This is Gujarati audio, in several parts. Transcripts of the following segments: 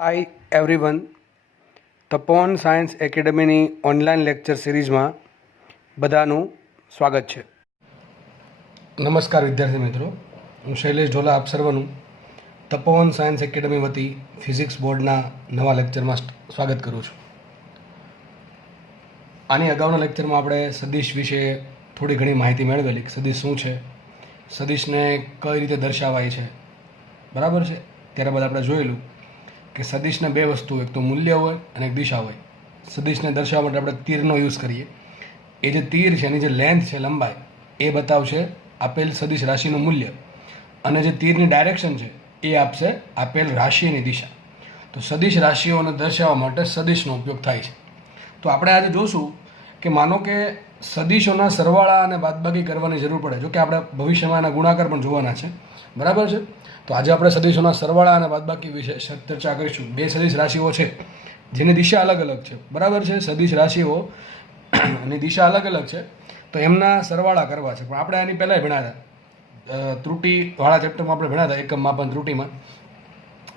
હાય એવરીવન, તપોવન સાયન્સ એકેડમીની ઓનલાઈન લેક્ચર સિરીઝમાં બધાનું સ્વાગત છે. નમસ્કાર વિદ્યાર્થી મિત્રો, હું શૈલેષ ઢોલા આપ સર્વનું તપોવન સાયન્સ એકેડમી વતી ફિઝિક્સ બોર્ડના નવા લેક્ચરમાં સ્વાગત કરું છું. આની અગાઉના લેક્ચરમાં આપણે સદિશ વિશે થોડી ઘણી માહિતી મેળવેલી કે સદિશ શું છે, સદિશને કઈ રીતે દર્શાવાય છે, બરાબર છે. ત્યારબાદ આપણે જોયેલું કે સદિશને બે વસ્તુ, એક તો મૂલ્ય હોય અને એક દિશા હોય. સદિશને દર્શાવવા માટે આપણે તીરનો યુઝ કરીએ. એ જે તીર છે એની જે લેન્થ છે, લંબાઈ, એ બતાવશે આપેલ સદિશ રાશિનું મૂલ્ય, અને જે તીરની ડાયરેક્શન છે એ આપશે આપેલ રાશિની દિશા. તો સદિશ રાશિઓને દર્શાવવા માટે સદિશનો ઉપયોગ થાય છે. તો આપણે આજે જોશું કે માનો કે સદિશોના સરવાળા અને બાદબાકી કરવાની જરૂર પડે. જો કે આપણે ભવિષ્યમાં એના ગુણાકાર પણ જોવાના છે, બરાબર છે. તો આજે આપણે સદિશોના સરવાળા અને બાદબાકી વિશે ચર્ચા કરીશું. બે સદિશ રાશિઓ છે જેની દિશા અલગ અલગ છે, બરાબર છે. સદિશ રાશિઓ અને દિશા અલગ અલગ છે, તો એમના સરવાળા કરવા છે. પણ આપણે આની પહેલાં ભણ્યા હતા, ત્રુટિવાળા ચેપ્ટરમાં આપણે ભણ્યા હતા, એકમ માપન ત્રુટિમાં,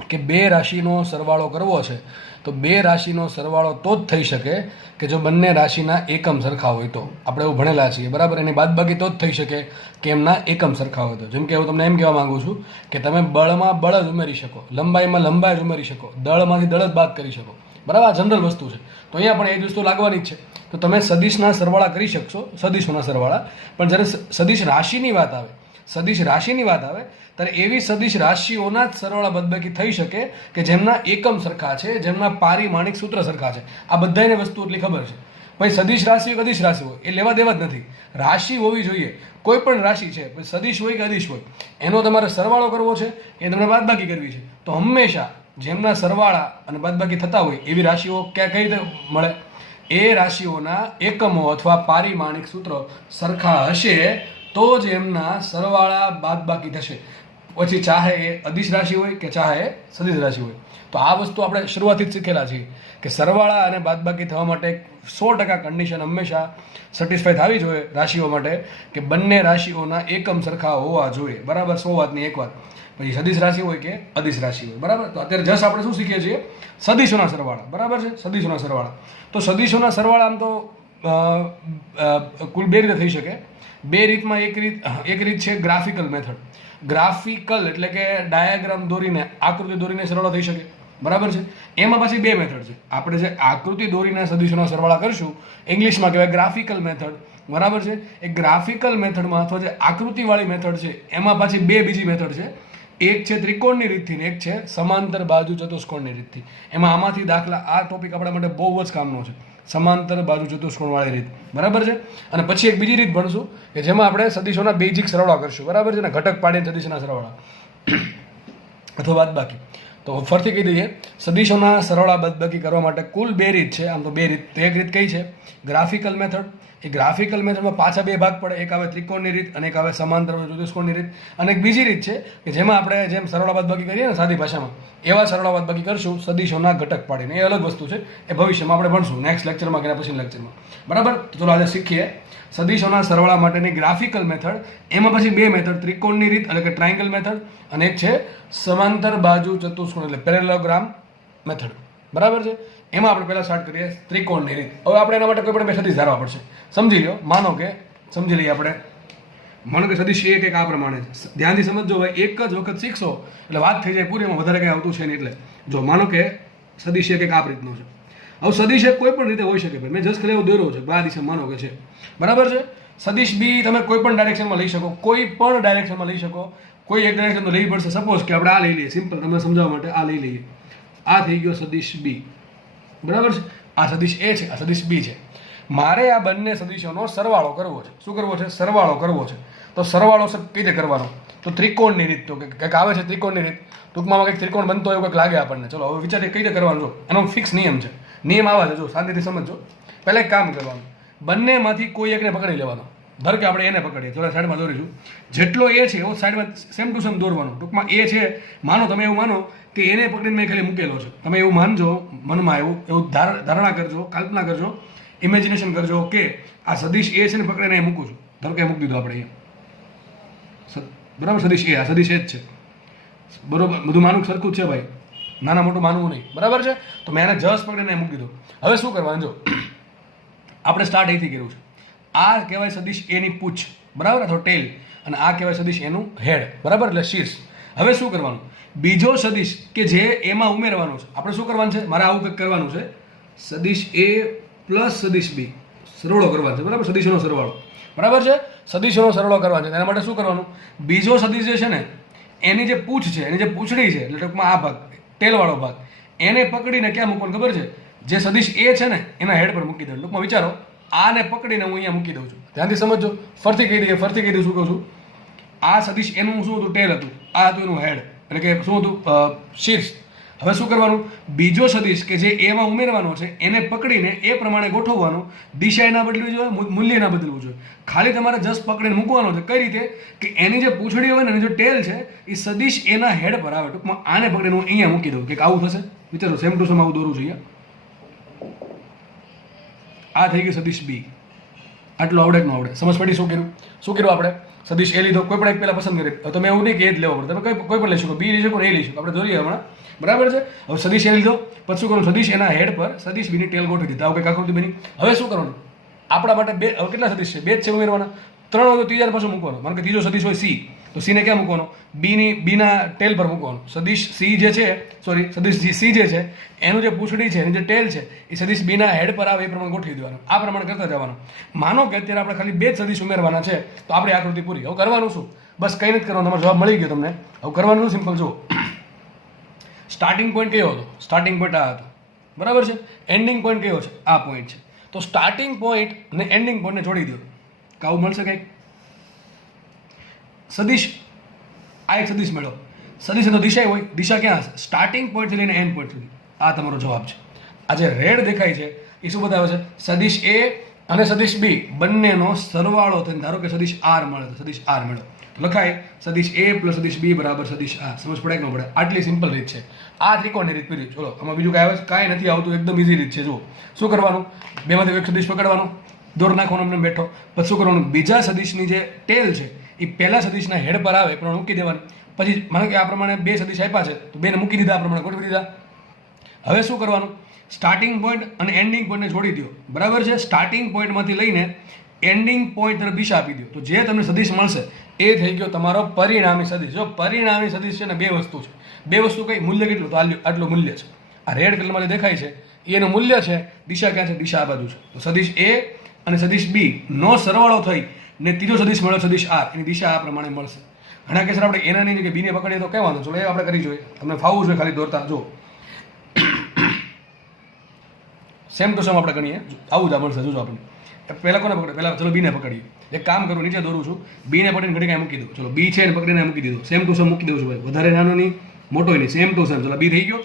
કે બે રાશિનો સરવાળો કરવો છે તો બે રાશિનો સરવાળો તો જ થઈ શકે કે જો બંને રાશિના એકમ સરખા હોય. તો આપણે એવું ભણેલા છીએ, બરાબર. એની બાદબાકી તો જ થઈ શકે કે એમના એકમ સરખા હોય તો. જેમ કે હું તમને એમ કહેવા માગું છું કે તમે બળમાં બળ જ ઉમેરી શકો, લંબાઈમાં લંબાઈ જ ઉમેરી શકો, દળમાંથી દળ જ બાદ કરી શકો, બરાબર. આ જનરલ વસ્તુ છે. તો અહીંયા પણ એ જ વસ્તુ લાગવાની જ છે. તો તમે સદિશના સરવાળા કરી શકશો, સદિશોના સરવાળા. પણ જ્યારે સદિશ રાશિની વાત આવે, સદિશ રાશિની વાત આવે ત્યારે એવી સદિશ રાશિઓના જ સરવાળા બાદબાકી થઈ શકે કે જેમના એકમ સરખા છે, જેમના પારિમાણિક સૂત્ર સરખા છે. આ બધાને વસ્તુ એટલી ખબર છે. ભાઈ સદિશ રાશિ હોય કે અદિશ રાશિ હોય એ લેવા દેવા જ નથી. રાશિ હોવી જોઈએ, કોઈ પણ રાશિ છે, સદિશ હોય કે અદિશ હોય, એનો તમારે સરવાળો કરવો છે કે તમને બાદબાકી કરવી છે. તો હંમેશા જેમના સરવાળા અને બાદબાકી થતા હોય એવી રાશિઓ કઈ રીતે મળે? એ રાશિઓના એકમો અથવા પારિમાણિક સૂત્રો સરખા હશે તો જ એમના સરવાળા બાદબાકી થશે. પછી ચાહે એ અદિશ રાશિ હોય કે ચાહે સદિશ રાશિ હોય. તો આ વસ્તુ આપણે શરૂઆતથી જ શીખેલા છીએ કે સરવાળા અને બાદબાકી થવા માટે 100% કન્ડિશન હંમેશા સેટિસ્ફાય થવી જોઈએ રાશિઓ માટે કે બંને રાશિઓના એકમ સરખા હોવા જોઈએ, બરાબર. 100 વાતની એક વાત. પછી સદિશ રાશિ હોય કે અદિશ રાશિ હોય, બરાબર. તો અત્યારે જસ્ટ આપણે શું શીખીએ છીએ? સદિશોના સરવાળા, બરાબર છે. સદિશોના સરવાળા. તો સદિશોના સરવાળા આમ તો કુલ બે રીતે થઈ શકે. બે રીતમાં એક રીત છે ગ્રાફિકલ મેથડ. ગ્રાફિકલ એટલે કે ડાયાગ્રામ દોરીને, આકૃતિ દોરીને સરવાળો થઈ શકે, બરાબર છે. એમાં પછી બે મેથડ છે. આપણે જે આકૃતિ દોરીને સદિશોના સરવાળા કરીશું, ઇંગ્લિશમાં કહેવાય ગ્રાફિકલ મેથડ, બરાબર છે. એ ગ્રાફિકલ મેથડમાં અથવા જે આકૃતિવાળી મેથડ છે એમાં પાછી બે બીજી મેથડ છે. એક છે ત્રિકોણની રીતથી ને એક છે સમાંતર બાજુ ચતુષ્કોણની રીતથી. એમાં આમાંથી દાખલા, આ ટોપિક આપણા માટે બહુ જ કામનો છે, સમાંતર બાજુ ચતુષ્કોણવાળી રીત, બરાબર છે. અને પછી એક બીજી રીત ભણશું કે જેમાં આપણે સદિશોના બેઝિક સરવાળા કરશું, બરાબર છે ને, ઘટક પાડીને સદિશોના સરવાળા અથવા બાદબાકી. તો ફરીથી કહી દઈએ, સદિશોના સરવાળા બાદબાકી કરવા માટે કુલ બે રીત છે. આમ તો બે રીત. તો એક રીત કઈ છે? Graphical method. એ ગ્રાફિકલ મેથડમાં પાછા બે ભાગ પડે, એક આવે ત્રિકોણની રીત અને એક આવે સમાંતર ચતુષ્કોણની રીત. અને એક બીજી રીત છે કે જેમાં આપણે જેમ સરવાળા બાદબાકી કરીએ ને સાદી ભાષામાં, એવા સરવાળા બાદબાકી કરશું સદિશોના ઘટક પાડીને. એ અલગ વસ્તુ છે, એ ભવિષ્યમાં આપણે ભણશું નેક્સ્ટ લેક્ચરમાં કે પછી લેક્ચરમાં, બરાબર. તો ચલો આજે શીખીએ સદિશોના સરવાળા માટેની ગ્રાફિકલ મેથડ. એમાં પછી બે મેથડ, ત્રિકોણની રીત એટલે કે ટ્રાયંગલ મેથડ, અને એક છે સમાંતર બાજુ ચતુષ્કોણ એટલે પેરેલોગ્રામ મેથડ, બરાબર છે. એમાં આપણે પહેલાં સ્ટાર્ટ કરીએ ત્રિકોણની રીત. હવે આપણે એના માટે કોઈ પણ બે સદિશ ધારવા પડશે. સમજી લો, સમજી લઈએ આપણે. માનો કે સદિશ એક આ પ્રમાણે છે. ધ્યાનથી સમજજો ભાઈ, એક જ વખત શીખશો એટલે વાત થઈ જાય પૂરી, એમાં વધારે કંઈ આવતું છે નહીં. એટલે જો માનો કે સદિશ એક આ રીતનો છે. હવે સદિશ એક કોઈ પણ રીતે હોઈ શકે. મેં જસ્ટ ખાલી એવું દોર્યો છે, આ દિશા માનો કે છે, બરાબર છે. સદિશ બી તમે કોઈ પણ ડાયરેક્શનમાં લઈ શકો, કોઈ પણ ડાયરેક્શનમાં લઈ શકો. કોઈ એક ડાયરેક્શનમાં લઈ પડશે. સપોઝ કે આપણે આ લઈ લઈએ, સિમ્પલ તમને સમજાવવા માટે આ લઈ લઈએ. આ થઈ ગયો સદિશ બી, બરાબર છે. આ સદિશ એ છે, આ સદિશ બી છે. મારે આ બંને સદિશોનો સરવાળો કરવો છે. શું કરવો છે? સરવાળો કરવો છે. તો સરવાળો કઈ રીતે કરવાનો? તો ત્રિકોણની રીત. તો કંઈક આવે છે ત્રિકોણની રીત. ટૂંકમાં કંઈક ત્રિકોણ બનતો હોય એવું કંઈક લાગે આપણને. ચલો હવે વિચારીએ કઈ રીતે કરવાનું. જો એનો ફિક્સ નિયમ છે. નિયમ આવા છે, જો શાંતિથી સમજો. પહેલાં એક કામ કરવાનું, બંનેમાંથી કોઈ એકને પકડી લેવાનો. ધારો કે આપણે એને પકડીએ, થોડા સાઈડમાં દોરીશું. જેટલો એ છે એવો સાઈડમાં સેમ ટુ સેમ દોરવાનો. ટૂંકમાં એ છે, માનો તમે એવું માનો કે એને પકડીને મેં ખાલી મૂકેલો છે. તમે એવું માનજો મનમાં, એવું ધારણા કરજો, કલ્પના કરજો, ઇમેજિનેશન કરજો કે આ સદિશ એ છે ને પકડીને એ મૂકું છું. ધારો કે મૂકી દીધું આપણે અહીંયા, બરાબર. સદિશ એ, આ સદિશ એ જ છે, બરોબર. બધું માનું સરખું જ છે ભાઈ. નાના મોટું માનવું નહીં, બરાબર છે. તો મેં એને જસ્ટ પકડીને મૂકી દો. હવે શું કરવાનું, જો આપણે સ્ટાર્ટ અહીંથી કર્યું છે. આ કહેવાય સદિશ એની પૂછ, બરાબર, અથવા ટેલ, અને આ કહેવાય સદિશ એનું હેડ, બરાબર, એટલે શીર્ષ. હવે શું કરવાનું, બીજો સદિશ કે જે એમાં ઉમેરવાનો છે, આપણે શું કરવાનું છે, મારે આવું કંઈક કરવાનું છે, સદિશ એ પ્લસ સદિશ બી સરવાળો કરવાનો છે, બરાબર, સદિશોનો સરવાળો, બરાબર છે, સદિશોનો સરવાળો કરવાનો છે. એના માટે શું કરવાનું, બીજો સદિશ જે છે ને એની જે પૂછ છે, એની જે પૂંછડી છે, એટલે ટૂંકમાં આ ભાગ ટેલવાળો ભાગ, એને પકડીને ક્યાં મૂકવાનું ખબર છે, જે સદિશ એ છે ને એના હેડ પર મૂકી દો. ટૂંકમાં વિચારો, આને પકડીને હું અહીંયા મૂકી દઉં છું. ધ્યાનથી સમજો, ફરતી કહી દઈએ, ફરતી કહી દઉં, શું કહું છું, આ સદિશ એનું શું હતું, ટેલ હતું, આ હતું એનું હેડ, એટલે કે શું હતું, શીર્ષ. હવે શું કરવાનું, બીજો સદિશ કે જે એમાં ઉમેરવાનો છે એને પકડીને એ પ્રમાણે ગોઠવવાનો, દિશા એના બદલવી જોઈએ, મૂલ્ય એના બદલવું જોઈએ. ખાલી તમારે જસ્ટ પકડીને મૂકવાનો છે. કઈ રીતે કે એની જે પૂંછડી હોય ને, એની જે ટેલ છે એ સદિશ એના હેડ પર આવે. ટૂંકમાં આને પકડીને હું અહીંયા મૂકી દઉં, કે આવું થશે. વિચારો, સેમ ટુ સેમ આવું દોરું છું. આ થઈ ગયું સદિશ બી. આટલું આવડે કે ન આવડે, સમજ પડી? શું કર્યું આપણે, સદિશ એ લીધો, કોઈ પણ એક પહેલા પસંદ કરી. તમે એવું નહીં કે એ જ લેવો પડે, તમે કોઈ પણ લઈ શકો, બી લઈ શકો, એ લઈ શકો, આપણે જોઈએ હમણાં, બરાબર છે. હવે સદિશ એ લીધો, પછી શું કરવાનું, સદિશ એના હેડ પર સદિશ બીની ટેલ ગોઠવી દીધા. આવું કંઈક આકૃતિ બની. હવે શું કરવાનું, આપણા માટે બે, હવે કેટલા સદિશ છે, બે જ છે ઉમેરવાના. 3 હોય તો ત્રીજા પાછું મૂકવાનો. માનો કે ત્રીજો સદિશ હોય સી, તો સી ને ક્યાં મૂકવાનો, બીના ટેલ પર મૂકવાનો. સદિશ સી જે છે, સોરી, સદિશ સી જે છે એનું જે પૂંછડી છે, એની જે ટેલ છે એ સદિશ બીના હેડ પર આવે એ પ્રમાણે ગોઠવી દેવાનું. આ પ્રમાણે કરતા જવાનું. માનો કે અત્યારે આપણે ખાલી 2 જ સદિશ ઉમેરવાના છે, તો આપણી આકૃતિ પૂરી. હવે કરવાનું શું, બસ કંઈ નથી કરવાનું, તમારો જવાબ મળી ગયો તમને. હવે કરવાનું શું, સિમ્પલ. જુઓ, સ્ટાર્ટિંગ પોઈન્ટ કયો હતો, સ્ટાર્ટિંગ પોઈન્ટ આ હતો, બરાબર છે. એન્ડિંગ પોઈન્ટ કયો છે, આ પોઈન્ટ છે. તો સ્ટાર્ટિંગ પોઈન્ટ અને એન્ડિંગ પોઈન્ટને જોડી દો, કાવું મળશે કંઈક. સદિશ, આ એક સદિશ મળ્યો. સદિશ તો દિશા હોય, દિશા ક્યાં હશે, સ્ટાર્ટિંગ પોઈન્ટથી લઈને એન્ડ પોઈન્ટ સુધી. આ તમારો જવાબ છે. આ જે રેડ દેખાય છે એ શું બતાવે છે, સદિશ એ અને સદિશ બી બંનેનો સરવાળો થઈને ધારો કે સદિશ આર મળે, તો સદિશ આર મળ્યો તો લખાય સદિશ એ પ્લસ સદિશ બી બરાબર સદિશ આર. સમજ પડે કે ન પડે? આટલી સિમ્પલ રીત છે. આ ત્રિકોણની રીત પીરી. ચલો, આમાં બીજું કાંઈ આવે છે, કાંઈ નથી આવતું, એકદમ ઇઝી રીત છે. જુઓ, શું કરવાનું, બેમાંથી એક સદિશ પકડવાનો, દોર નાખવાનો અમને બેઠો, પછી શું કરવાનું, બીજા સદિશની જે ટેલ છે એ પહેલા સદિશના હેડ પર આવે એ પ્રમાણે મૂકી દેવાની. પછી માનો કે આ પ્રમાણે 2 સદિશ આપ્યા છે તો 2ને મૂકી દીધા, આ પ્રમાણે ગોઠવી દીધા. હવે શું કરવાનું, સ્ટાર્ટિંગ પોઈન્ટ અને એન્ડિંગ પોઈન્ટને જોડી દો, બરાબર છે. સ્ટાર્ટિંગ પોઈન્ટમાંથી લઈને એન્ડિંગ પોઈન્ટ તરફ દિશા આપી દો, તો જે તમને સદિશ મળશે એ થઈ ગયો તમારો પરિણામી સદિશ. જો પરિણામી સદિશ છે ને, 2 વસ્તુ છે. 2 વસ્તુ કઈ, મૂલ્ય કેટલું, તો આટલું મૂલ્ય છે. આ રેડ કલરમાં જે દેખાય છે એનું મૂલ્ય છે, દિશા ક્યાં છે, દિશા આ બાજુ છે. તો સદિશ એ અને સદિશ બી નો સરવાળો થઈ ને ત્રીજો સદિશ મળ્યો સદિશ આર, એની દિશા આ પ્રમાણે મળશે. ઘણા કેસ આપણે એના નહીં કે બીને પકડીએ તો કઈ વાંધો, ચલો એ આપણે કરી જોઈએ, તમને ફાવવું જોઈએ ખાલી દોરતા. જો સેમ ટુ સેમ આપણે ગણીએ, આવું જ મળશે. જોજો આપણે પહેલાં કોને પકડે, પહેલાં ચલો બીને પકડીએ. એક કામ કરું, નીચે દોરું છું, બીને પકડીને ઘડી કાંઈ મૂકી દઉં. ચલો બી છે ને પકડીને મૂકી દીધો, સેમ ટુ સેમ મૂકી દઉં છું ભાઈ, વધારે નાનો નહીં મોટો નહીં, સેમ ટુ સેમ. ચલો બી થઈ ગયો,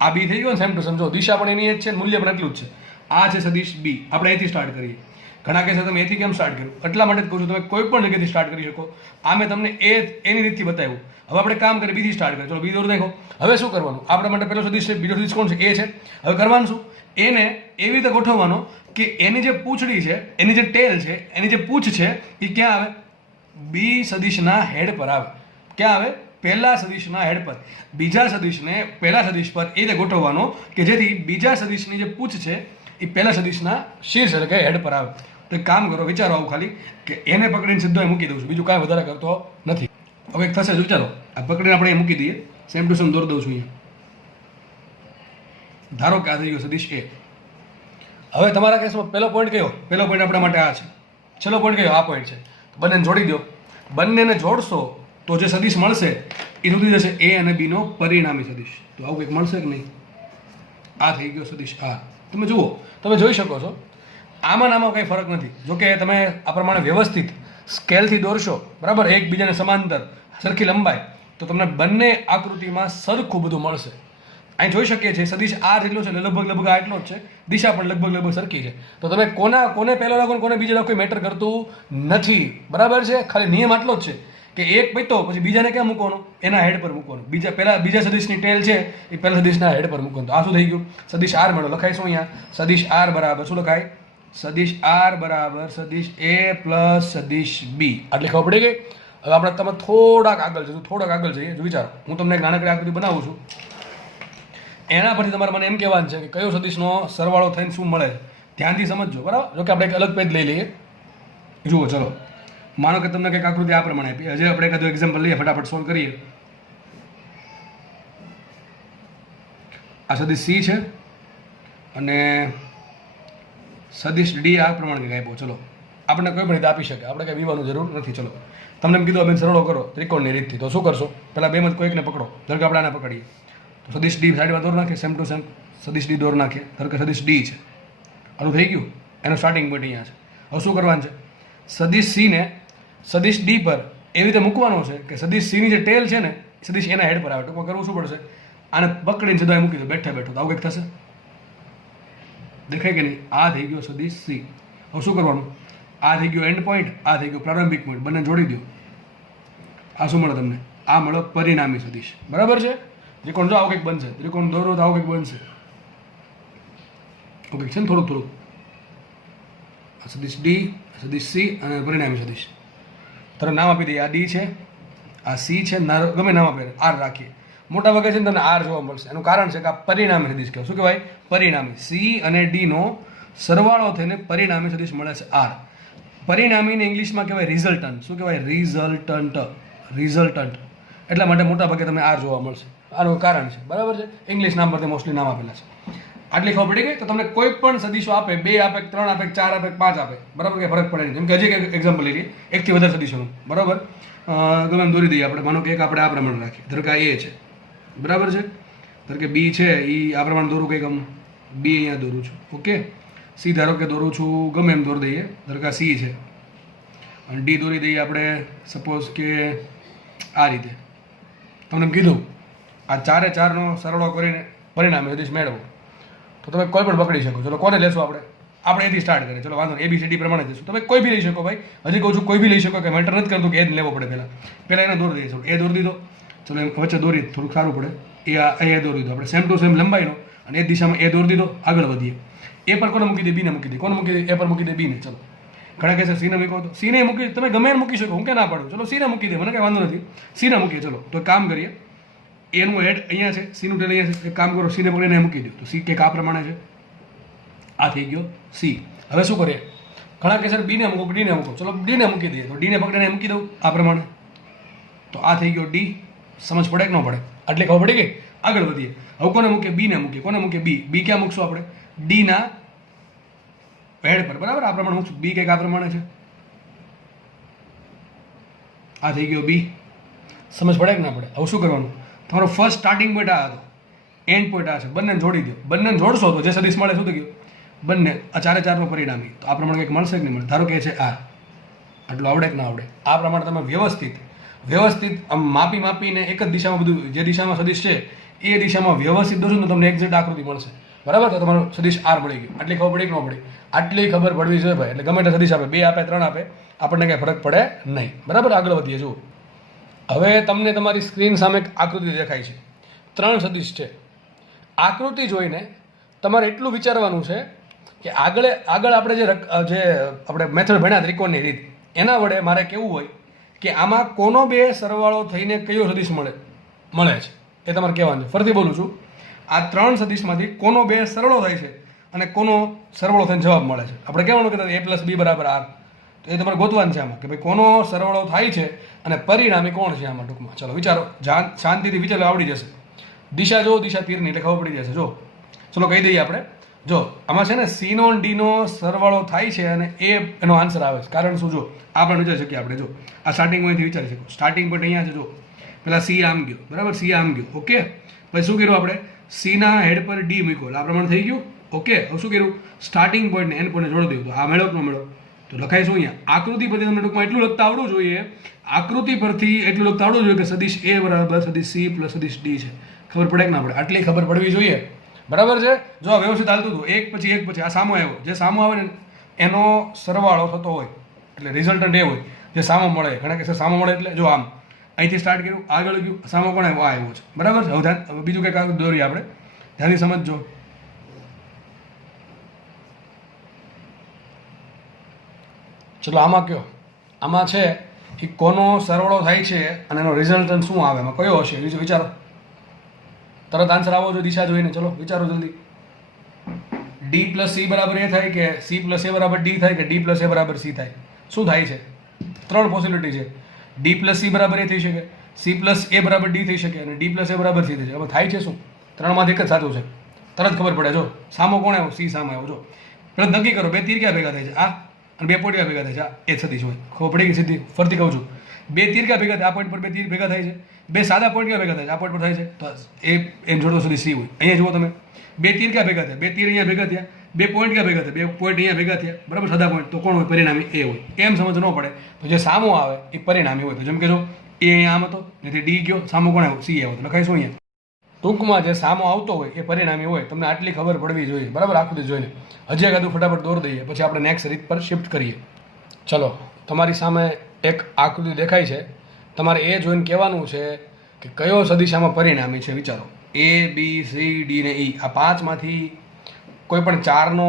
આ બી થઈ ગયો ને સેમ ટુ સેમ. જો દિશા પણ એની જ છે, મૂલ્ય પણ એટલું જ છે. આ છે સદિશ બી. આપણે અહીંથી સ્ટાર્ટ કરીએ. ઘણા કેસ તમે એથી કેમ સ્ટાર્ટ કર્યું, એટલા માટે જ કહું છું, તમે કોઈ પણ જગ્યાથી સ્ટાર્ટ કરી શકો. આ મેં તમને એની રીતથી બતાવ્યું. હવે આપણે કામ કરીએ, બીજી સ્ટાર્ટ કરીએ. ચલો બી દોર દેખો. હવે શું કરવાનું, આપણા માટે પહેલો સદિશ છે, બીજો સદિશ કોણ છે, એ છે. હવે કરવાનું શું, એને એવી રીતે ગોઠવવાનો કે એની જે પૂંછડી છે, એની જે ટેલ છે, એની જે પૂંછ છે એ ક્યાં આવે, બી સદિશના હેડ પર આવે. ક્યાં આવે, પહેલા સદિશના હેડ પર. બીજા સદિશને પહેલા સદિશ પર એ રીતે ગોઠવવાનો કે જેથી બીજા સદિશની જે પૂંછ છે એ પહેલા સદિશના શીર્ષ એટલે કે હેડ પર આવે. તો એક કામ કરો, વિચારો આવું ખાલી કે એને પકડીને સીધો મૂકી દઉં છું, બીજું કાંઈ વધારે કરતો નથી. હવે એક થશે, વિચારો, આ પકડીને આપણે એ મૂકી દઈએ, સેમ ટુ સેમ દોર દઉં છું અહીંયા. ધારો કે આ થઈ ગયો સદિશ એ. હવે તમારા કેસમાં પહેલો પોઈન્ટ કયો, પહેલો પોઈન્ટ આપણા માટે આ છે, છેલ્લો પોઈન્ટ કયો, આ પોઈન્ટ છે. બંનેને જોડી દો. બંનેને જોડશો તો જે સદિશ મળશે એ સુધી જશે એ અને બીનો પરિણામી સદિશ. તો આવું કંઈક મળશે કે નહીં? આ થઈ ગયો સદિશ આ. તમે જુઓ, તમે જોઈ શકો છો, આમાં નામાં કંઈ ફરક નથી. જોકે તમે આ પ્રમાણે વ્યવસ્થિત સ્કેલથી દોરશો, બરાબર, એકબીજાને સમાંતર સરખી લંબાઈ, તો તમને બંને આકૃતિમાં સરખું બધું મળશે. અહીં જોઈ શકીએ છીએ સદિશ આર જેટલો છે, લગભગ આ એટલો જ છે, દિશા પણ લગભગ સરખી છે. તો તમે કોને પહેલો લાગો કોને બીજો લાગો કોઈ મેટર કરતું નથી, બરાબર છે. ખાલી નિયમ આટલો જ છે કે એક પૈતો પછી બીજાને ક્યાં મૂકવાનો, એના હેડ પર મૂકવાનો. બીજા સદિશની ટેલ છે એ પહેલા સદિશના હેડ પર મૂકવાનો. તો આ શું થઈ ગયું, સદિશ આર મળ્યો. લખાઈશું અહીંયા સદિશ આર બરાબર શું લખાય, સદિશ આર બરાબર સદિશ એ પ્લસ સદિશ બી. આટલી ખબર પડી ગઈ. હવે આપણે તમે થોડાક આગળ જઈએ. વિચારો, હું તમને એક નાનકડી આકૃતિ બનાવું છું. એના પરથી તમારે મને એમ કહેવાનું છે કે કયો સદીશનો સરવાળો થઈને શું મળે છે, ધ્યાનથી સમજજો, બરાબર. જો કે આપણે એક અલગ પેજ લઈ લઈએ. જુઓ, ચલો, માનો કે તમને કંઈક આકૃતિ આ પ્રમાણે આપી. હજી આપણે એકાદું એક્ઝામ્પલ લઈએ, ફટાફટ સોલ્વ કરીએ. આ સદીશ સી છે અને સદીશ ડી આ પ્રમાણે કંઈક આપ્યો. ચલો, આપણને કોઈ પણ રીતે આપી શકે, આપણે કંઈ વિવાનું જરૂર નથી. ચલો, તમને એમ કીધું અમે સરળો કરો ત્રિકોણની રીતથી, તો શું કરશો? પહેલાં બેમાંથી કોઈકને પકડો. ધારો કે આપણે આને પકડીએ તો સદીશ ડી સાઈડમાં દોર નાખીએ, સેમ ટુ સેમ સદીશ ડી દોર નાખીએ. ધારો કે સદીશ ડી છે, આનું થઈ ગયું, એનો સ્ટાર્ટિંગ પોઈન્ટ અહીંયા છે. હવે શું કરવાનું છે? સદીશ સીને સદીશ ડી પર એવી રીતે મૂકવાનો છે કે સદીશ સીની જે ટેલ છે ને સદીશ એના હેડ પર આવે. ટૂંકમાં કરવું શું પડશે? આને પકડીને સીધા મૂકી દો, બેઠે બેઠો, તો આવું કંઈક થશે. દેખાય કે નહીં? આ થઈ ગયો સદીશ સી. હવે શું કરવાનું? આ થઈ ગયો એન્ડ પોઈન્ટ, આ થઈ ગયો પ્રારંભિક પોઈન્ટ, બંને જોડી દો. આ શું મળે તમને? આ મળે પરિણામી સદીશ. બરાબર છે? ત્રિકોણ જો આવું કંઈક બનશે, ત્રિકોણ દોરો તો આવું કંઈક બનશે. ઓકે છે ને? થોડુંક થોડુંક સદીશ ડી, સદીશ સી અને પરિણામી સદીશ. તરફ નામ આપી દઈએ. આ ડી છે, આ સી છે, ગમે નામ આપીએ, આર રાખીએ. મોટા ભાગે છે ને તમને આર જોવા મળશે. એનું કારણ છે કે આ પરિણામી સદીશ કહેવાય. શું કહેવાય? પરિણામી. સી અને ડીનો સરવાળો થઈને પરિણામી સદીશ મળે છે આર. પરિણામીને ઇંગ્લિશમાં કહેવાય રિઝલ્ટન્ટ. શું કહેવાય? રિઝલ્ટન્ટ. રિઝલ્ટન્ટ. એટલા માટે મોટા ભાગે તમને આર જોવા મળશે. આનું કારણ છે, બરાબર છે? ઇંગ્લિશ નામ પરથી મોસ્ટલી નામ આપેલા છે. આટલી ખબર પડી ગઈ? તો તમને કોઈ પણ સદીશો આપે, 2 આપે, 3 આપે, 4 આપે, 5 આપે, બરાબર, કે ફરક પડે નહીં. જેમ કે હજી એક એક્ઝામ્પલ લઈએ, એકથી વધારે સદીશોનું, બરાબર. ગમે એમ દોરી દઈએ આપણે. માનો કે એક આપણે આ પ્રમાણે રાખીએ. ધારો કે આ એ છે, બરાબર છે. ધારો કે બી છે, એ આ પ્રમાણે દોરું કંઈક આમ, બી અહીંયા દોરું છું, ઓકે. સી ધારો કે દોરું છું, ગમે એમ દોરી દઈએ. ધારો કે આ સી છે અને ડી દોરી દઈએ આપણે સપોઝ કે આ રીતે. તમને એમ કીધું આ 4 એ 4નો સરવાળો કરીને પરિણામી સદીશ મેળવો, તો તમે કોઈ પણ પકડી શકો. ચલો, કોને લેશો આપણે? આપણે એથી સ્ટાર્ટ કરીએ. ચલો, વાંધો નહીં, ABCD પ્રમાણે જઈશું. તમે કોઈ બી લઈ શકો ભાઈ. હજી કહું છું, કોઈ બી લઈ શકો, કે મેટર નથી કરતું કે એ જ લેવો પડે. પહેલાં એને દોરી દઈએ. ચલો, એ દોરી દીધો. ચલો, એમ વચ્ચે દોરી થોડુંક સારું પડે. એ દોરી દીધો આપણે, સેમ ટુ સેમ લંબાઈનો, અને એ દિશામાં એ દોરી દીધો. આગળ વધીએ. એ પર કોને મૂકી દે? બીને મૂકી દે. કોને મૂકી દે? એ પર મૂકી દે બીને. ચલો, ઘણા કહેશે સીને મૂકો, તો સીને મૂકી, તમે ગમે એને મૂકી શકો, હું ક્યાં ના પાડું. ચલો, સીને મૂકી દે, મને કંઈ વાંધો નથી. સીને મૂકીએ. ચલો, તો કામ કરીએ. એનું હેડ અહીંયા છે, સીનું ટેલ અહીંયા છે. એક કામ કરો, સીને પકડીને મૂકી દો. તો સી કંઈક આ પ્રમાણે છે. આ થઈ ગયો સી. હવે શું કરીએ? ઘણા કહેશે બીને મૂકો, ડીને મૂકો. ચલો, ડીને મૂકી દઈએ. તો ડીને પકડીને મૂકી દઉં આ પ્રમાણે. તો આ થઈ ગયો ડી. સમજ પડે કે ન પડે? આટલી ખબર પડી ગઈ? આગળ વધીએ. હવે કોને મૂકીએ? બીને મૂકીએ. કોને મૂકીએ? બી. બી ક્યાં મૂકશું આપણે? ડીના હેડ પર, બરાબર. આ પ્રમાણે મૂકશું. બી કંઈક આ પ્રમાણે છે. આ થઈ ગયો બી. સમજ પડે કે ના પડે? હવે શું કરવાનું? તમારો ફર્સ્ટ સ્ટાર્ટિંગ પોઈન્ટ આ હતો, એન્ડ પોઈન્ટ આ છે. બંનેને જોડી દો. બંનેને જોડશો તો જે સદીશ મળે શું થઈ ગયું? બંને આ 4 એ 4નો પરિણામી. તો આ પ્રમાણે કંઈક મળશે કે નહીં મળે? ધારો કે છે આ. આટલું આવડે કે ના આવડે? આ પ્રમાણે તમે વ્યવસ્થિત આમ માપીને એક જ દિશામાં બધું, જે દિશામાં સદીશ છે એ દિશામાં વ્યવસ્થિત દોરશો તો તમને એક્ઝેક્ટ આકૃતિ મળશે, બરાબર. તો તમારું સદીશ આર મળી ગયું. આટલી ખબર પડી કે ન પડી? આટલી ખબર પડવી જોઈએ ભાઈ. એટલે ગમે તે સદીશ આપે, 2 આપે, 3 આપે, આપણને કંઈ ફરક પડે નહીં, બરાબર. આગળ વધીએ. જુઓ, હવે તમને તમારી સ્ક્રીન સામે એક આકૃતિ દેખાય છે. 3 સદીશ છે. આકૃતિ જોઈને તમારે એટલું વિચારવાનું છે કે આગળ આપણે જે આપણે મેથડ ભણ્યા ત્રિકોણની રીત, એના વડે મારે કેવું હોય કે આમાં કોનો 2 સરવાળો થઈને કયો સદીશ મળે છે, એ તમારે કહેવાનું છે. ફરીથી બોલું છું, આ 3 સદીશમાંથી કોનો 2 સરવાળો થાય છે અને કોનો સરવાળો થઈને જવાબ મળે છે. આપણે કહેવાનું કે A+B = R. તો એ તમારે ગોતવાનું છે આમાં, કે ભાઈ કોનો સરવાળો થાય છે અને પરિણામી કોણ છે આમાં. ટૂંકમાં ચલો વિચારો, શાંતિથી વિચારો, આવડી જશે. દિશા જો, દિશા તીરની, એટલે ખબર પડી જશે. જો, ચલો કહી દઈએ આપણે. જો, આમાં છે ને C નો D નો સરવાળો થાય છે અને એ એનો આન્સર આવે છે. કારણ શું? જો, આપણે વિચારી શકીએ. આપણે જો આ સ્ટાર્ટિંગ પોઈન્ટથી વિચારી શકો. સ્ટાર્ટિંગ પોઈન્ટ અહીંયા છે. જો, પેલા C આમ ગયો, બરાબર. C આમ ગયો, ઓકે. પછી શું કર્યું આપણે? C ના હેડ પર D મૂક્યો, આ પ્રમાણે થઈ ગયું, ઓકે. હવે શું કર્યું? સ્ટાર્ટિંગ પોઈન્ટ ને એન્ડ પોઈન્ટને જોડી દીધું. તો આ મેળો કે ન મેળો? તો લખાય શું અહીંયા? આકૃતિ પરથી તમને ટૂંકમાં એટલું લખતા આવડવું જોઈએ. આકૃતિ પરથી એટલું લખતા આવડવું જોઈએ કે સદીશ A બરાબર સદીશ C પ્લસ સદીશ D છે. ખબર પડે કે ના પડે? આટલી ખબર પડવી જોઈએ, બરાબર છે. જો આ વ્યવસ્થિત હાલતું હતું, એક પછી આ સામો આવ્યો. જે સામો આવે ને એનો સરવાળો થતો હોય એટલે રિઝલ્ટન્ટ એ હોય જે સામો મળે. ઘણા કે સામો મળે એટલે જો આમ અહીંથી સ્ટાર્ટ કર્યું, આગળ ગયું, સામો કોણ આવ્યો? આ આવ્યો છે, બરાબર છે. હવે બીજું કંઈક દોરીએ આપણે, ધ્યાનથી સમજજો. ચલો, આમાં કયો? આમાં છે એ કોનો સરવાળો થાય છે અને એનો રિઝલ્ટન્ટ શું આવે, એમાં કયો હશે? વિચારો તરત આન્સર આવો જો દિશા જોઈને. ચલો વિચારો જલ્દી. ડી પ્લસ સી બરાબર એ થાય કે સી પ્લસ એ બરાબર ડી થાય કે ડી પ્લસ એ બરાબર સી થાય? શું થાય છે? 3 પોસિબિલિટી છે. ડી પ્લસ સી બરાબર એ થઈ શકે, સી પ્લસ એ બરાબર ડી થઈ શકે અને ડી પ્લસ એ બરાબર સી થઈ શકે. હવે થાય છે શું? 3માંથી એક જ સાચું છે. તરત ખબર પડે. જો સામો કોણ આવ્યો? સી સામે આવ્યો. જો તરત નક્કી કરો બે તીર ક્યાં ભેગા થાય છે? આ અને 2 પોઈન્ટ ક્યાં ભેગા થાય છે? એ સદીશ હોય. ખબર પડી ગઈ સીધી? ફરતી કહું છું, 2 તીર ક્યાં ભેગા થાય? આ પોઈન્ટ પર 2 તીર ભેગા થાય છે. 2 સાદા પોઈન્ટ ક્યાં ભેગા થાય છે? આ પોઈન્ટ પર થાય છે. તો એ એમ જોડતો સુધી સી હોય. અહીંયા જુઓ તમે, 2 તીર ક્યાં ભેગા થયા? 2 તીર અહીંયા ભેગા થયા. 2 પોઈન્ટ ક્યાં ભેગા થયા? 2 પોઈન્ટ અહીંયા ભેગા થયા. બરાબર, સાદા પોઈન્ટ. તો કોણ હોય? પરિણામી એ હોય. એમ સમજ ન પડે તો જે સામો આવે એ પરિણામી હોય. તો જેમ કે જો એ અહીંયા આમ હતો, જેથી ડી ગયો, સામો કોણ આવ્યો? સી આવ્યો. લખાઈશું અહીંયા. ટૂંકમાં જે સામો આવતો હોય એ પરિણામી હોય. તમને આટલી ખબર પડવી જોઈએ. બરાબર, આખું જોઈને હજી એકાદું ફટાફટ દોર દઈએ, પછી આપણે નેક્સ્ટ રીત પર શિફ્ટ કરીએ. ચલો, તમારી સામે એક આકૃતિ દેખાય છે. તમારે એ જોઈને કહેવાનું છે કે કયો સદિશામાં પરિણામી છે. વિચારો, એ બી સી ડી ને ઈ, આ 5માંથી કોઈ પણ 4નો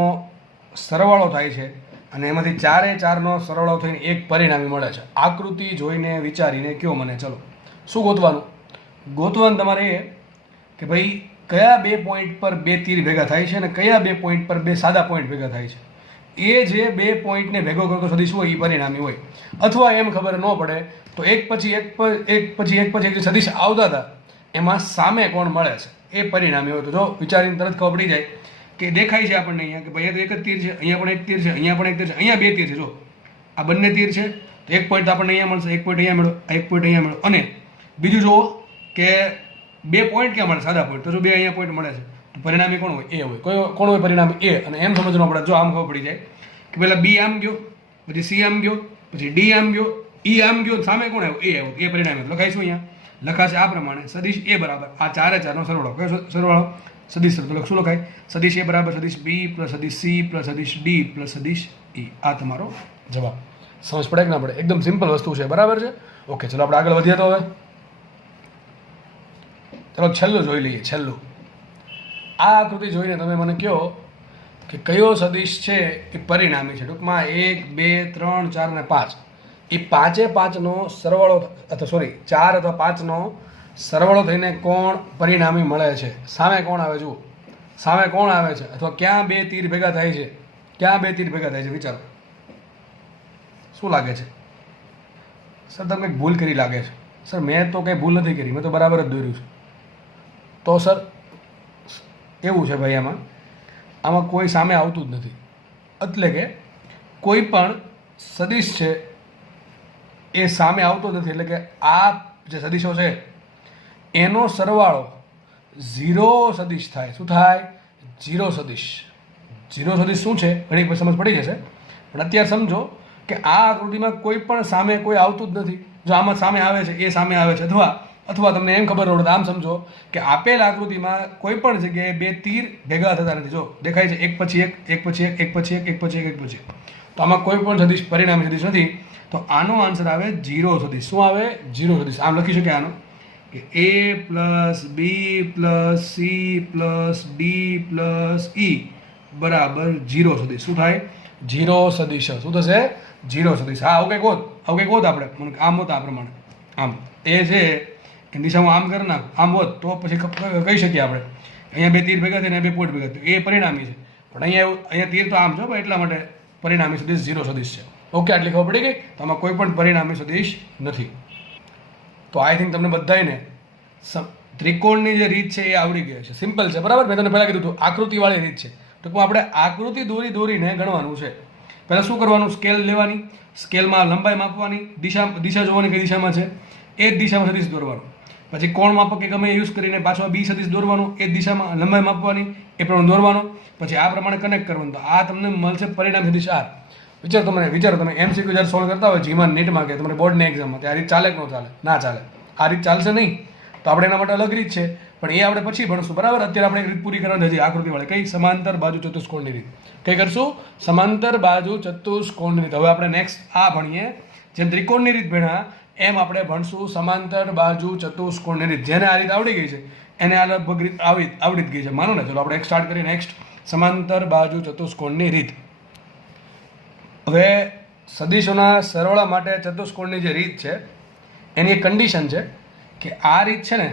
સરવાળો થાય છે અને એમાંથી 4નો સરવાળો થઈને એક પરિણામી મળે છે. આકૃતિ જોઈને વિચારીને કયો મને. ચલો, શું ગોતવાનું? ગોતવાનું તમારે એ કે ભાઈ કયા 2 પોઈન્ટ પર 2 તીર ભેગા થાય છે અને કયા 2 પોઈન્ટ પર 2 સાદા પોઈન્ટ ભેગા થાય છે. એ જે 2 પોઈન્ટને ભેગો કરતો સદીશ હોય એ પરિણામી હોય. અથવા એમ ખબર ન પડે તો એક પછી એક જે સદીશ આવતા હતા એમાં સામે કોણ મળે છે એ પરિણામી હોય. તો જો વિચારીને તરત ખબર પડી જાય કે દેખાય છે આપણને અહીંયા કે ભાઈ અહીંયા તો એક જ તીર છે, અહીંયા પણ એક તીર છે, અહીંયા પણ એક તીર છે, અહીંયા 2 તીર છે. જો આ બંને તીર છે તો એક પોઈન્ટ આપણને અહીંયા મળશે, એક પોઈન્ટ અહીંયા મળ્યો, એક પોઈન્ટ અહીંયા મળ્યો. અને બીજું જુઓ કે 2 પોઈન્ટ ક્યાં મળે? સાદા પોઈન્ટ. તો જો 2 અહીંયા પોઈન્ટ મળે છે તો પરિણામી કોણ હોય? એ હોય. કોણ હોય પરિણામી? એ. અને એમ સમજવું પડે. જો આમ ખબર પડી જાય કે પહેલાં બી આમ ગયો, પછી સી આમ ગયો, પછી ડી આમ ગયો, ઈ આમ ગયો, સામે કોણ આવ્યો? એ આવ્યો. એ પરિણામી. લખાઈશું અહીંયા. લખાશે આ પ્રમાણે, સદીશ એ બરાબર આ 4 સરવાળો. કયો સરવાળો? સદીશ. તો શું લખાય? સદીશ એ બરાબર સદીશ બી પ્લસ સદીશ સી પ્લસ સદીશ ડી પ્લસ સદીશ ઈ. આ તમારો જવાબ. સમજ પડે કે ના પડે? એકદમ સિમ્પલ વસ્તુ છે. બરાબર છે? ઓકે, ચલો આપણે આગળ વધીએ. તો હવે ચલો છેલ્લું જોઈ લઈએ. છેલ્લું આ આકૃતિ જોઈને તમે મને કહો કે કયો સદીશ છે એ પરિણામી છે. ટૂંકમાં 1 2 3 4 અને 5, એ 5નો સરવાળો, અથવા સોરી 4 અથવા 5નો સરવાળો થઈને કોણ પરિણામી મળે છે? સામે કોણ આવે? જુઓ, સામે કોણ આવે છે? અથવા ક્યાં 2 તીર ભેગા થાય છે? ક્યાં 2 તીર ભેગા થાય છે? વિચારો, શું લાગે છે? સર તમે કંઈક ભૂલ કરી લાગે છે. સર મેં તો કંઈ ભૂલ નથી કરી, મેં તો બરાબર જ દોર્યું છે. તો સર એવું છે ભાઈ, આમાં કોઈ સામે આવતું જ નથી. એટલે કે કોઈ પણ સદીશ છે એ સામે આવતો નથી. એટલે કે આ જે સદીશો છે એનો સરવાળો 0 સદીશ થાય. શું થાય? 0 સદીશ. 0 સદીશ શું છે ઘણી પછી સમજ પડી જશે, પણ અત્યારે સમજો કે આ આકૃતિમાં કોઈ પણ સામે કોઈ આવતું જ નથી. જો આમાં સામે આવે છે એ સામે આવે છે, અથવા તમને એમ ખબર પડે આમ સમજો કે આપેલ આકૃતિમાં કોઈ પણ જગ્યાએ 2 તીર ભેગા થતા નથી. જો દેખાય છે એક પછી એક, એક પછી એક, એક પછી એક, એક પછી એક, એક પછી એક. તો આમાં કોઈ પણ સદીશ પરિણામી સદીશ નથી. તો આનો આન્સર આવે 0 સદીશ. શું આવે? 0 સદીશ. આમ લખી શકે આનો કે A plus B plus C plus D plus E બરાબર 0 સદીશ. શું થાય? 0 સદીશ. શું થશે? 0 સદીશ. હા, આવું કંઈક હોત આપણે મને આમ હોત આ પ્રમાણે. આમ એ છે કે દિશામાં આમ કરી નાખ, આમ હોત તો પછી કહી શકીએ આપણે અહીંયા 2 તીર ભેગા થઈને 2 પોઈન્ટ ભેગા થયું, એ પરિણામી છે. પણ અહીંયા તીર તો આમ છે, એટલા માટે પરિણામી સદીશ 0 સદીશ છે. ઓકે, આટલી ખબર પડી ગઈ? તો આમાં કોઈ પણ પરિણામી સદીશ નથી. તો આઈ થિંક તમને બધાને ત્રિકોણની જે રીત છે એ આવડી ગઈ છે. સિમ્પલ છે. બરાબર, મેં તમને પહેલાં કીધું હતું આકૃતિવાળી રીત છે. ટૂંકમાં આપણે આકૃતિ દોરીને ગણવાનું છે. પહેલાં શું કરવાનું? સ્કેલ લેવાની, સ્કેલમાં લંબાઈ માપવાની, દિશા જોવાની કઈ દિશામાં છે એ જ દિશામાં સદીશ દોરવાનું. પછી કોણ માપક કે ગમે યુઝ કરીને પાછો બી સદીશ દોરવાનું, એ જ દિશામાં લંબાઈ માપવાની, એ પ્રમાણે દોરવાનો. પછી આ પ્રમાણે કનેક્ટ કરવાનું. તો આ તમને મળશે પરિણામ સદીશ R. વિચારો તમે MCQ જ્યારે સોલ્વ કરતા હોય જીમાં નીટમાં કે તમારી બોર્ડની એક્ઝામમાં, આ રીત ચાલે કે ન ચાલે? ના ચાલે. આ રીત ચાલશે નહીં. તો આપણે એના માટે અલગ રીત છે, પણ એ આપણે પછી ભણશું. બરાબર, અત્યારે આપણે એક રીત પૂરી કરવાની હજી આકૃતિવાળી. કઈ? સમાંતર બાજુ ચતુષ્કોણની રીત. કઈ કરશું? સમાંતર બાજુ ચતુષ્કોણની રીત. હવે આપણે નેક્સ્ટ આ ભણીએ. જેમ ત્રિકોણની રીત ભણ્યા એમ આપણે ભણશું સમાંતર બાજુ ચતુષ્કોણની રીત. જેને આ રીત આવડી ગઈ છે એને આ લગભગ રીત આવડી જ ગઈ છે, માનો ને. ચલો આપણે એક સ્ટાર્ટ કરીએ. નેક્સ્ટ સમાંતર બાજુ ચતુષ્કોણની રીત. હવે સદીશોના સરવાળા માટે ચતુષ્કોણની જે રીત છે એની એક કન્ડિશન છે કે આ રીત છે ને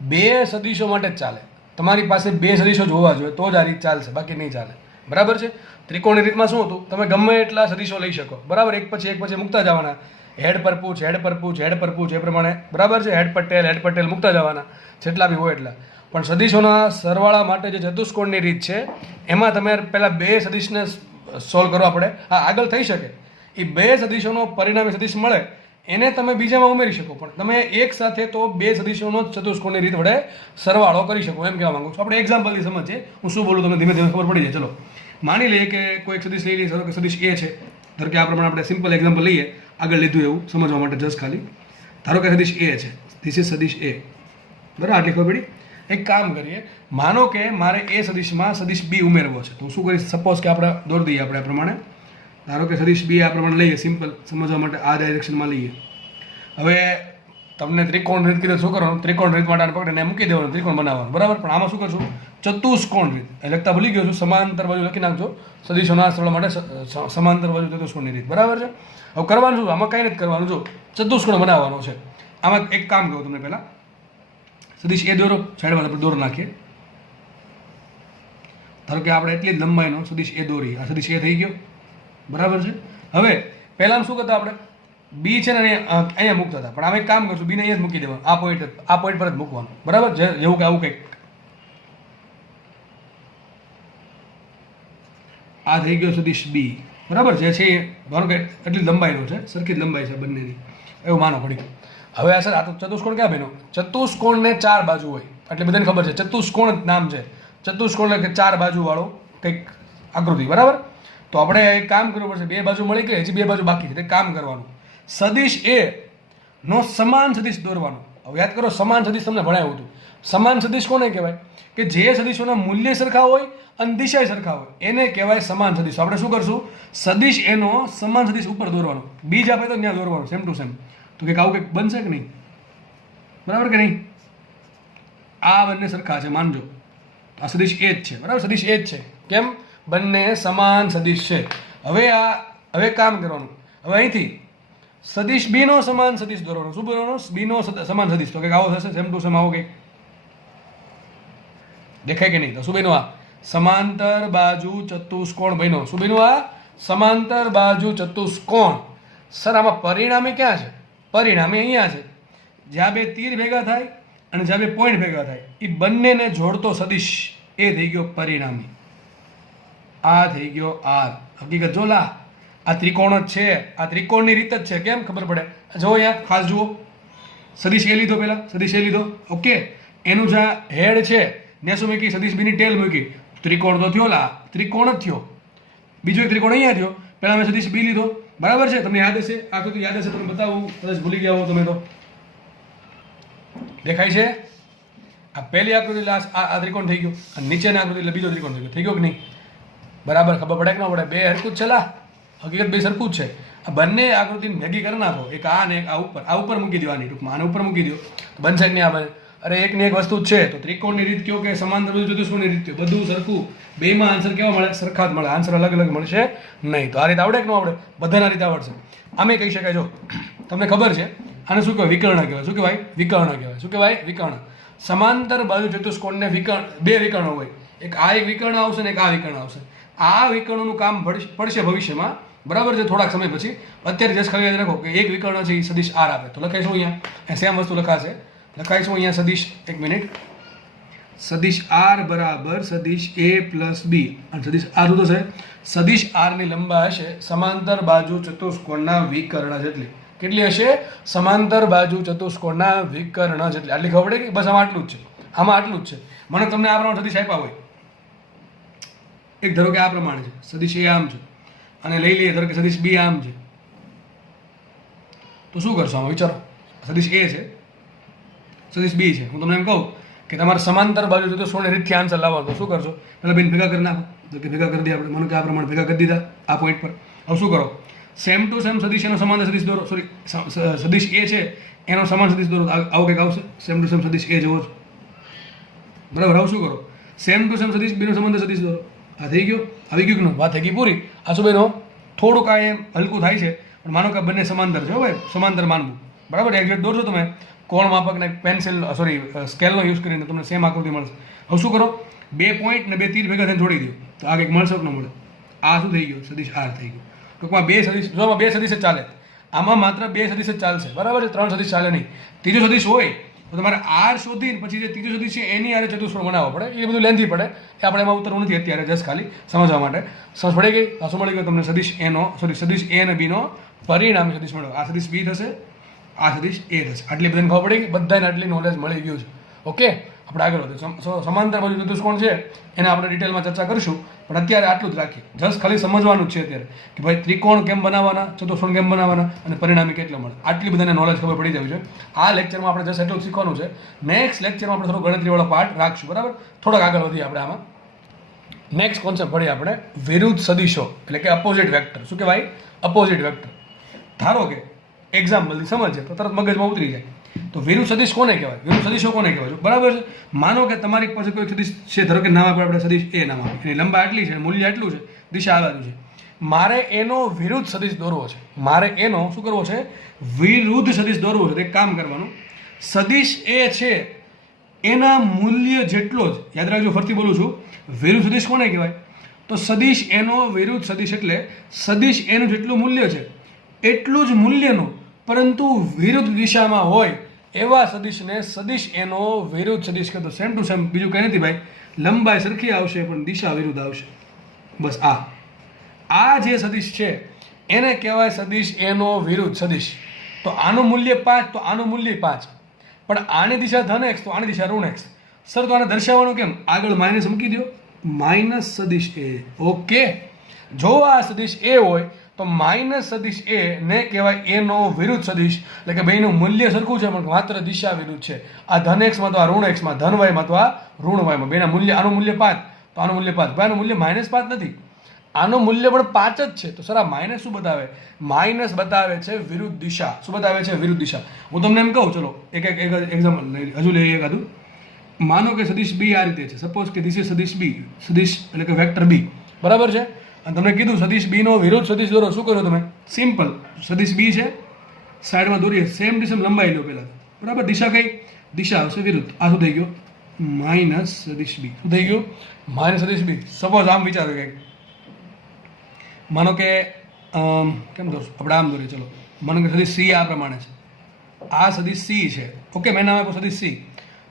બે સદીશો માટે જ ચાલે. તમારી પાસે બે સદીશો જ હોવા જોઈએ તો જ આ રીત ચાલશે, બાકી નહીં ચાલે. બરાબર છે. ત્રિકોણની રીતમાં શું હતું, તમે ગમે એટલા સદીશો લઈ શકો, બરાબર, એક પછી મૂકતા જવાના. હેડ પર પૂછ, હેડ પર પૂછ, હેડ પર પૂછ, એ પ્રમાણે, બરાબર છે. હેડ પર ટેલ મૂકતા જવાના, જેટલા બી હોય એટલા. પણ સદીશોના સરવાળા માટે જે ચતુષ્કોણની રીત છે એમાં તમે પહેલાં બે સદીશને સોલ્વ કરવા પડે. હા, આગળ થઈ શકે, એ બે સદીશોનો પરિણામી સદીશ મળે એને તમે બીજામાં ઉમેરી શકો, પણ તમે એક સાથે તો બે સદીશોનો ચતુષ્કોણની રીત વડે સરવાળો કરી શકો, એમ કહેવા માંગુ છું. આપણે એક્ઝામ્પલથી સમજીએ, હું શું બોલું તમને ધીમે ધીમે ખબર પડી જાય. ચલો માની લઈએ કે કોઈ એક સદીશ લઈ લઈએ, ધારો કે સદીશ એ છે. ધારો કે આ પ્રમાણે આપણે સિમ્પલ એક્ઝામ્પલ લઈએ, આગળ લીધું એવું સમજવા માટે જસ્ટ ખાલી. ધારો કે સદીશ એ છે, ધીસ ઇઝ સદીશ એ, બરાબર, આટલી ખબર પડી. એક કામ કરીએ, માનો કે મારે એ સદીશમાં સદીશ બી ઉમેરવો છે, તો શું કરીશ, સપોઝ કે આપણે દોરી દઈએ આપણે આ પ્રમાણે. ધારો કે સદીશ બી આ પ્રમાણે લઈએ, સિમ્પલ સમજવા માટે આ ડાયરેક્શનમાં લઈએ. હવે તમને ત્રિકોણ રીત કીધું, શું કરવાનું, ત્રિકોણ રીત માટે પકડીને મૂકી દેવાનું, ત્રિકોણ બનાવવાનું, બરાબર. પણ આમાં શું કરશું, ચતુષ્કોણ રીત લખતા ભૂલી ગયો છું, સમાંતર બાજુ લખી નાખજો, સદીશોના સરળ માટે સમાંતર બાજુ ચતુષ્કોણની રીત, બરાબર છે. હવે કરવાનું શું, આમાં કંઈ નથી કરવાનું, જો ચતુષ્કોણ બનાવવાનો છે. આમાં એક કામ કહું તમને પહેલાં, સદીશ એ દોરો, સાઈડમાં આપણે દોરો નાખીએ. ધારો કે આપણે એટલી જ લંબાઈનો સદીશ એ દોરી, આ સદીશ એ થઈ ગયો, બરાબર છે. હવે પહેલાં શું કરતા આપણે, બી છે ને અહીંયા મૂકતા હતા, પણ આમ એક કામ કરશું, બીને અહીંયા જ મૂકી દેવાનું, આ પોઈન્ટ પર જ મૂકવાનું, બરાબર, જેવું કે આવું કંઈક. આ થઈ ગયો સદીશ બી, બરાબર, જે છે ધારો કે એટલી લંબાઈનો છે, સરખી જ લંબાઈ છે બંનેની, એવું માનો પડી. હવે આ સર, આ તો ચતુષ્કોણ ક્યાં બન્યો, ચતુષ્કોણને ચાર બાજુ હોય એટલે બધાને ખબર છે, ચતુષ્કોણ જ નામ છે, ચતુષ્કોણ એટલે ચાર બાજુવાળો કંઈક આકૃતિ, બરાબર. તો આપણે એક કામ કરવું પડશે, બે બાજુ મળી ગઈ, હજી બે બાજુ બાકી છે, એક કામ કરવાનું, સદીશ એ નો સમાન સદીશ દોરવાનો. હવે યાદ કરો, સમાન સદીશ તમને ભણાવ્યું હતું. સમાન સદીશ કોને કહેવાય, કે જે સદીશોના મૂલ્ય સરખા હોય અને દિશા સરખા હોય એને કહેવાય સમાન સદીશ. આપણે શું કરશું, સદીશ એનો સમાન સદીશ ઉપર દોરવાનો, બીજ આપે તો ત્યાં દોરવાનું, સેમ ટુ સેમ. તો કંઈક આવું કંઈક બનશે કે નહીં, બરાબર કે નહીં. આ બંને સરખા છે માનજો, આ સદીશ એ જ છે, બરાબર, સદીશ એ જ છે. કેમ, બંને સમાન સદીશ છે. હવે કામ કરવાનું, હવે અહીંથી સદીશ બી નો સમાન સદીશ દોરવાનો. શું દોરવાનો, બી નો સમાન સદીશ, તો કંઈક આવો થશે, સેમ ટુ સેમ આવો કંઈક દેખાય કે નહીં. તો શું બન્યું, આ સમાંતર બાજુ ચતુષ્કોણ બન્યો. શું બન્યું, આ સમાંતર બાજુ ચતુષ્કોણ. સર આમાં પરિણામી ક્યાં છે, પરિણામી અહીંયા છે, જ્યાં બે તીર ભેગા થાય અને જ્યાં બે પોઈન્ટ ભેગા થાય એ બંનેને જોડતો સદીશ એ થઈ ગયો પરિણામી. આ થઈ ગયો આર. હકીકત જો લા, આ ત્રિકોણ જ છે, આ ત્રિકોણની રીત જ છે. કેમ ખબર પડે, જો અહીંયા ખાસ જુઓ, સદીશ એ લીધો, પહેલા સદીશ એ લીધો, ઓકે, એનું જ્યાં હેડ છે ને શું મૂકી, સદીશ બીની ટેલ મૂકી, ત્રિકોણ તો થયો લા, ત્રિકોણ જ થયો. બીજો એક ત્રિકોણ અહીંયા થયો, પહેલા મેં સદીશ બી લીધો, બરાબર છે. તમને યાદ હશે, આકૃતિ યાદ હશે, તમને બતાવું, કદાચ ભૂલી ગયા હો તમે તો. દેખાય છે, આ પહેલી આકૃતિ આ ત્રિકોણ થઈ ગયો, અને નીચેની આકૃતિ એટલે બીજો ત્રિકોણ થઈ ગયો કે નહીં, બરાબર. ખબર પડે કે ન પડે, બે હરખું જ છે લા, હકીકત બે સરખું જ છે. આ બંને આકૃતિને ભેગી કરી નાખો, એક આ ને એક આ ઉપર મૂકી દો, આની ટૂંકમાં આને ઉપર મૂકી દો, બનશે કે નહીં આ બને. અરે એકની એક વસ્તુ જ છે, તો ત્રિકોણની રીત કયો કે સમાંતર બાજુ ચતુષ્કોણની રીત કયો, બધું સરખું, બેમાં આન્સર કેવા મળે, સરખા જ મળે, આન્સર અલગ અલગ મળશે નહીં. તો આ રીત આવડે કે ન આવડે, બધાના રીતે આવડશે. આમે કહી શકાય, જો તમને ખબર છે આને શું કહેવાય, વિકર્ણ કહેવાય. શું કહેવાય, વિકર્ણ કહેવાય. શું કહેવાય, વિકર્ણ. સમાંતર બાજુ ચતુષ્કોણને વિકર્ણ, બે વિકર્ણો હોય, એક આ એક વિકર્ણ આવશે ને એક આ વિકર્ણ આવશે. આ વિકર્ણોનું કામ પડશે ભવિષ્યમાં, બરાબર છે, થોડાક સમય પછી. અત્યારે જસ્ટ ખાલી યાદ રાખો કે એક વિકર્ણ છે એ સદીશ આર આપે, તો લખાઈશું અહીંયા સેમ વસ્તુ લખાશે, લખાઈશું અહીંયા સદીશ, એક મિનિટ, સદીશ આર બરાબર સદીશ એ પ્લસ બી, અને સદીશ આર શું થશે, સદીશ આરની લંબાઈ હશે સમાંતર બાજુ ચતુષ્કોણના વિકર્ણ જેટલી. કેટલી હશે, સમાંતર બાજુ ચતુષ્કોણના વિકર્ણ જેટલી. આટલી ખબર પડે કે બસ આમાં આટલું જ છે, આમાં આટલું જ છે. મને તમને આ પ્રમાણે સદીશ આપ્યા હોય, એક ધારો કે આ પ્રમાણે છે, સદીશ એ આમ છે, અને લઈ લઈએ ધારો કે સદીશ બી આમ છે, તો શું કરશો આમાં વિચારો. સદીશ એ છે, સદીશ બી છે. હું તમને એમ કહું કે તમારે સમાંતર બાજુ ચતુષ્કોણની રીતથી આન્સર લાવવાનો, તો શું કરશો, પહેલાં બેન ભેગા કરી નાખો, તો કે ભેગા કરી દઈએ આપણે, મને કે આ પ્રમાણે ભેગા કરી દીધા આ પોઈન્ટ પર. હવે શું કરો, સેમ ટુ સેમ સદીશ એનો સમાંતર સદીશ દોરો, સોરી સદીશ એ છે એનો સમાન સદીશ દોરો, આવું કંઈક આવશે, સેમ ટુ સેમ સદીશ એ જેવો છે, બરાબર. હવે શું કરો, સેમ ટુ સેમ સદીશ બીનો સમાંતર સદીશ દોરો. આ થઈ ગયો, આવી ગયું કે વાત થઈ ગઈ પૂરી. આ શું બેનો થોડું કાંઈ એમ હલકું થાય છે, પણ માનો કે બંને સમાંતર છે, ભાઈ સમાંતર માનવું, બરાબર. એક્ઝેક્ટ દોરશો તમે કોણ માપક ને પેન્સિલ સ્કેલનો યુઝ કરીને તમને સેમ આકૃતિ મળશે. હવે શું કરો, 2 પોઈન્ટ ને 2 તીર ભેગા થઈને જોડી દો તો આ કંઈક મળશે કે ન મળે. આ શું થઈ ગયું, સદિશ આર થઈ ગયું. ટૂંકમાં 2 સદિશ, જો આમાં 2 સદિશ જ ચાલે, આમાં માત્ર 2 સદિશ જ ચાલશે, બરાબર છે, 3 સદિશ ચાલે નહીં. ત્રીજો સદિશ હોય તો તમારે આર શોધીને પછી જે ત્રીજો સદિશ છે એની આરે ચતુષ્કોણ બનાવવો પડે. એ બધું લેન્થી પડે, એ આપણે એમાં ઉતરવું નથી અત્યારે, જસ્ટ ખાલી સમજવા માટે. સમજ પડી ગઈ? આ શું મળી ગયું તમને? સદિશ એનો સદિશ એ અને બીનો પરિણામી સદિશ મળ્યો. આ સદિશ બી થશે, આ સદિશ એ થશે. આટલી બધાને ખબર પડી ગઈ, બધાને આટલી નોલેજ મળી ગયું છે. ઓકે, આપણે આગળ વધીએ. સમાંતર બાજુ ચતુષ્કોણ છે એને આપણે ડિટેલમાં ચર્ચા કરીશું, પણ અત્યારે આટલું જ રાખીએ. જસ્ટ ખાલી સમજવાનું જ છે અત્યારે કે ભાઈ ત્રિકોણ કેમ બનાવવાના, ચતુષ્કોણ કેમ બનાવવાના અને પરિણામી કેટલા મળે. આટલી બધાને નોલેજ ખબર પડી જવી છે. આ લેક્ચરમાં આપણે જસ્ટ એટલું જ શીખવાનું છે. નેક્સ્ટ લેક્ચરમાં આપણે થોડો ગણતરીવાળો પાર્ટ રાખશું, બરાબર. થોડોક આગળ વધીએ આપણે આમાં. નેક્સ્ટ કોન્સેપ્ટ ભણીએ આપણે વિરુદ્ધ સદિશો, એટલે કે અપોઝિટ વેક્ટર. શું કહેવાય? Opposite vector. ધારો કે એક્ઝામ્પલથી સમજે તો તરત મગજમાં ઉતરી જાય. તો વિરુદ્ધ સદિશ કોને કહેવાય, વિરુદ્ધ સદિશો કોને કહેવાય? બરાબર છે. માનો કે તમારી પાસે કોઈ સદિશ છે, ધારો કે નામ આપણે સદિશ એ નામ આપીએ, એની લંબાઈ આટલી છે, મૂલ્ય આટલું છે, દિશા આ બાજુ છે. મારે એનો વિરુદ્ધ સદિશ દોરવો છે. મારે એનો શું કરવો છે? વિરુદ્ધ સદિશ દોરવો છે. એક કામ કરવાનું, સદિશ એ છે એના મૂલ્ય જેટલો જ, યાદ રાખજો, ફરતી બોલું છું, વિરુદ્ધ સદિશ કોને કહેવાય? તો સદિશ એનો વિરુદ્ધ સદિશ એટલે સદિશ એનું જેટલું મૂલ્ય છે એટલું જ મૂલ્યનું પરંતુ વિરુદ્ધ દિશામાં હોય એવા સદિશને સદિશ એનો વિરુદ્ધ સદિશ કહેતો. સેમ ટુ સેમ, બીજું કંઈ નથી ભાઈ. લંબાઈ સરખી આવશે પણ દિશા વિરુદ્ધ આવશે. બસ આ જે સદિશ છે એને કહેવાય સદિશ એનો વિરુદ્ધ સદિશ. તો આનું મૂલ્ય 5 તો આનું મૂલ્ય 5, પણ આની દિશા ધન x તો આની દિશા ઋણ x. સર તો આને દર્શાવવાનું કેમ? આગળ માઇનસ મૂકી દો, માઇનસ સદિશ એ. ઓકે, જો આ સદિશ એ હોય તો માઇનસ સદિશ એ ને કહેવાય એનો વિરુદ્ધ સદિશ, એટલે કે બેયનું મૂલ્ય સરખું છે પણ માત્ર દિશા વિરુદ્ધ છે. આ ધન એક્સમાં તો આ ઋણ એક્સમાં, ધન વાયમાં તો આ ઋણ વાયમાં. બેના મૂલ્ય, આનું મૂલ્ય 5 તો આનું મૂલ્ય 5. ભાઈ આનું મૂલ્ય -5 નથી, આનું મૂલ્ય પણ 5 જ છે. તો સર આ માઇનસ શું બતાવે? માઇનસ બતાવે છે વિરુદ્ધ દિશા. શું બતાવે છે? વિરુદ્ધ દિશા. હું તમને એમ કહું, ચલો એક એક્ઝામ્પલ હજુ લઈએ એકાદું. માનો કે સદિશ બી આ રીતે છે. સપોઝ કે ધીસ ઇઝ સદિશ બી, સદિશ એટલે કે વેક્ટર બી, બરાબર છે. અને તમને કીધું સદિશ બી નો વિરુદ્ધ સદિશ દોરો. શું કરો તમે? સિમ્પલ, સદિશ બી છે, સાઈડમાં દોરીએ, સેમ ડિસ્ટન્સ લંબાઈ લો પહેલા, બરાબર. દિશા કઈ? દિશા આવશે વિરુદ્ધ. આ શું થઈ ગયો? માઇનસ સદિશ બી. શું થઈ ગયું? માઇનસ સદિશ બી. સપોઝ આમ વિચારો કે માનો કે કેમ દોરશું આપણે? આમ દોરીએ, ચલો. માનો કે સદિશ સી આ પ્રમાણે છે, આ સદિશ સી છે. ઓકે, મેં નામ આપ્યું સદિશ સી.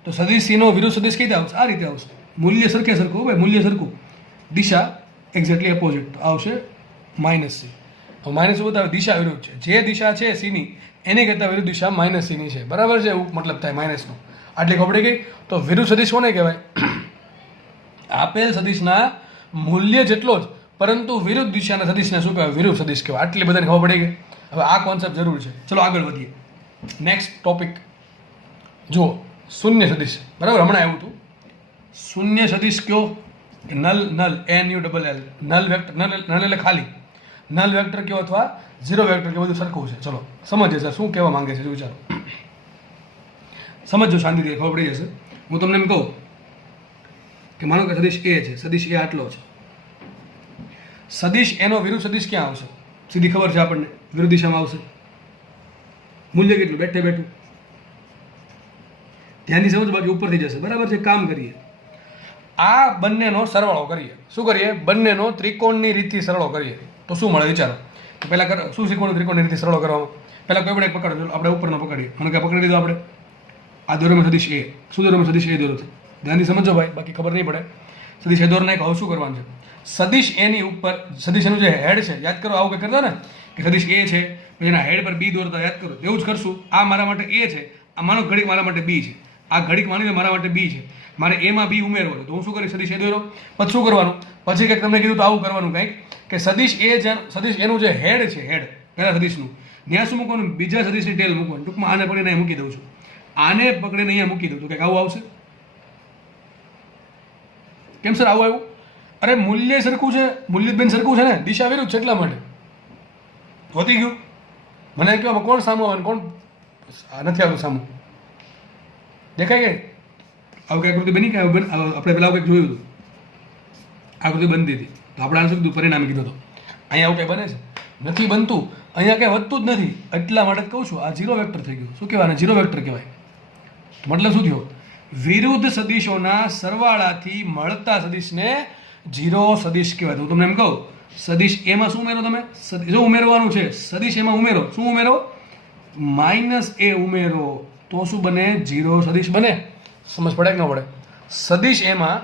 તો સદિશ સી નો વિરુદ્ધ સદિશ કઈ રીતે આવશે? આ રીતે આવશે. મૂલ્ય સરખે સરખું, ભાઈ મૂલ્ય સરખું, દિશા એક્ઝેક્ટલી અપોઝિટ, તો આવશે માઇનસ સી. હવે માઇનસ શું બતાવે? દિશા વિરુદ્ધ છે. જે દિશા છે સીની એની કરતાં વિરુદ્ધ દિશા માઇનસ સીની છે, બરાબર છે. એવું મતલબ થાય માઇનસનો. આટલી ખબર પડી ગઈ. તો વિરુદ્ધ સદિશ કોને કહેવાય? આપેલ સદિશના મૂલ્ય જેટલો જ પરંતુ વિરુદ્ધ દિશાના સદિશને શું કહેવાય? વિરુદ્ધ સદિશ કહેવાય. આટલી બધાને ખબર પડી ગઈ. હવે આ કોન્સેપ્ટ જરૂર છે. ચલો આગળ વધીએ. નેક્સ્ટ ટોપિક જુઓ, શૂન્ય સદિશ. બરાબર, હમણાં આવ્યું હતું. શૂન્ય સદિશ કયો? Null, NULL, null vector. Null એટલે ખાલી. નલ વેક્ટર કયો અથવા ઝીરો વેક્ટર કયો, બધું સરખું છે. ચલો સમજીએ સર શું કહેવા માંગે છે, વિચારો. સમજો શાંતિથી, ખબર પડી જશે. હું તમને એમ કહું કે માનો કે સદિશ એ છે, સદિશ એ આટલો છે. સદિશ એનો વિરુદ્ધ સદિશ ક્યાં આવશે? સીધી ખબર છે આપણને, વિરુદ્ધ દિશામાં આવશે. મૂલ્ય કેટલું? બેઠે બેઠું. ધ્યાનથી સમજ, બાકી ઉપરથી જશે, બરાબર છે. કામ કરીએ, આ બંનેનો સરવાળો કરીએ. શું કરીએ? બંનેનો ત્રિકોણની રીતથી સરવાળો કરીએ તો શું મળે? વિચારો. તો પહેલાં શું શીખવાનું ત્રિકોણની રીતે સરવાળો કરવામાં? પહેલાં કોઈ પણ એક પકડો, આપણે ઉપરનો પકડીએ. મને કે પકડી લીધો આપણે. આ દોરોમાં સદિશ એ. શું દોરોમાં સદિશ એ દોરો છે? ધ્યાનથી સમજો ભાઈ, બાકી ખબર નહીં પડે. સદિશ એ દોર નાખો. હવે શું કરવાનું છે? સદિશ એની ઉપર, સદિશ એનું જે હેડ છે, યાદ કરો, આવું કંઈ કરતા ને કે સદિશ એ છે પછી એના હેડ પર બી દોરતા, યાદ કરો. એવું જ કરશું. આ મારા માટે એ છે, આ માનો ઘડીક મારા માટે બી છે, આ ઘડીક માની લો મારા માટે બી છે, મારે એમાં બી ઉમેરવો છે. તો હું શું કરીશ? સદિશ એ દોરો. પછી શું કરવાનું? પછી કંઈક તમને કીધું તો આવું કરવાનું કંઈક કે સદિશ એનું જે હેડ છે, હેડ પહેલા સદિશનું, ત્યાં શું મૂકવાનું? બીજા સદિશની ટેલ મૂકવાનું. ટૂંકમાં આને પકડીને અહીં મૂકી દઉં છું, આને પકડીને અહીંયા મૂકી દઉં તો કંઈક આવું આવશે. કેમ સર આવું આવ્યું? અરે મૂલ્ય સરખું છે, મૂલ્ય બેન સરખું છે ને, દિશા વિરુદ્ધ છે એટલા માટે હોતી ગયું. મને કહો કોણ સામું આવે, કોણ નથી આવતું સામું? દેખાય કે આવું કંઈ આકૃતિ બની કે આપણે પેલા કંઈક જોયું હતું, આકૃતિ બનતી હતી તો આપણે આને શું કીધું? પરિણામી કીધું હતું. અહીંયા આવું કંઈ બને છે? નથી બનતું. અહીંયા કંઈ વધતું જ નથી. એટલા માટે જ કહું છું આ ઝીરો વેક્ટર થઈ ગયું. શું કહેવાય? ઝીરો વેક્ટર કહેવાય. તો મતલબ શું થયો? વિરુદ્ધ સદિશોના સરવાળાથી મળતા સદિશને જીરો સદિશ કહેવાય. તો હું તમને એમ કહું, સદિશ એમાં શું ઉમેરો તમે? જો ઉમેરવાનું છે સદિશ એમાં ઉમેરો. શું ઉમેરો? -a ઉમેરો તો શું બને? જીરો સદિશ બને. સમજ પડે કે ન પડે? સદિશ એમાં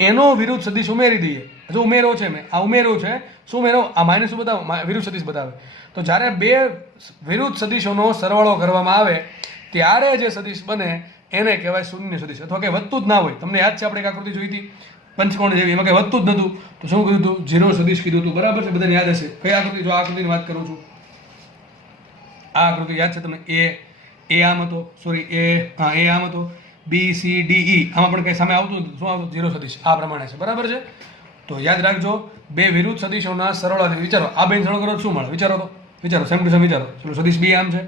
એનો વિરુદ્ધ સદિશ ઉમેરી દઈએ. જો ઉમેરો છે મેં આ ઉમેરો છે, શું ઉમેરો? આ માઇનસ શું બતાવે? વિરુદ્ધ સદિશ બતાવે. તો જ્યારે બે વિરુદ્ધ સદિશોનો સરવાળો કરવામાં આવે ત્યારે જે સદિશ બને એને કહેવાય શૂન્ય સદિશ, અથવા કે વધતું જ ના હોય. તમને યાદ છે આપણે એક આકૃતિ જોઈ હતી પંચકોણ જેવી, એમાં કંઈ વધતું જ નહોતું, તો શું કીધું હતું? જીરો સદિશ કીધું હતું. બરાબર છે? બધાને યાદ હશે. કઈ આકૃતિ? જો આ આકૃતિની વાત કરું છું, આ આકૃતિ યાદ છે તમને? એ આમ હતો, સોરી એ આમ હતો, બી સી ડી ઈ, આમાં પણ કંઈ સામે આવતું હતું. શું આવતું? જીરો સદિશ. આ પ્રમાણે છે. બરાબર છે? તો યાદ રાખજો, બે વિરુદ્ધ સદિશોના સરવાળાથી વિચારો, આ બેન સરળ કરો શું મળે? વિચારો તો, વિચારો, સેમ ટુ સેમ વિચારો. ચલો સદિશ બી આમ છે,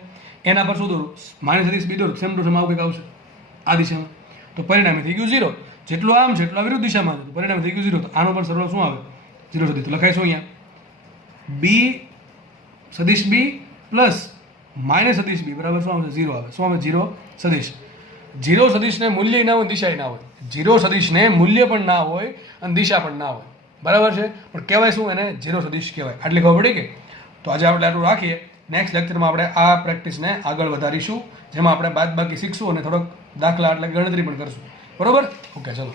એના પર શું દોરું? માઇનસ સદિશ બી દોરું, સેમ ટુ સેમ આવું કંઈક આવશે આ દિશામાં. તો પરિણામે થઈ ગયું ઝીરો. જેટલું આમ છે એટલું વિરુદ્ધ દિશામાં છે, તો પરિણામે થઈ ગયું ઝીરો. તો આનો પણ સરવાળો શું આવે? ઝીરો સદિશ. તો લખાય શું અહીંયા? બી સદિશ બી પ્લસ માઇનસ સદિશ બી બરાબર શું આવશે? ઝીરો આવે. શું આવે? ઝીરો સદિશ. જીરો સદિશને મૂલ્ય ના હોય, દિશા ના હોય. જીરો સદિશને મૂલ્ય પણ ના હોય અને દિશા પણ ના હોય. બરાબર છે? પણ કહેવાય શું? એને જીરો સદિશ કહેવાય. આટલી ખબર પડી કે? તો આજે આપણે આટલું રાખીએ. નેક્સ્ટ લેક્ચરમાં આપણે આ પ્રેક્ટિસને આગળ વધારીશું, જેમાં આપણે બાદબાકી શીખશું અને થોડોક દાખલા એટલે ગણતરી પણ કરશું. બરોબર? ઓકે, ચલો.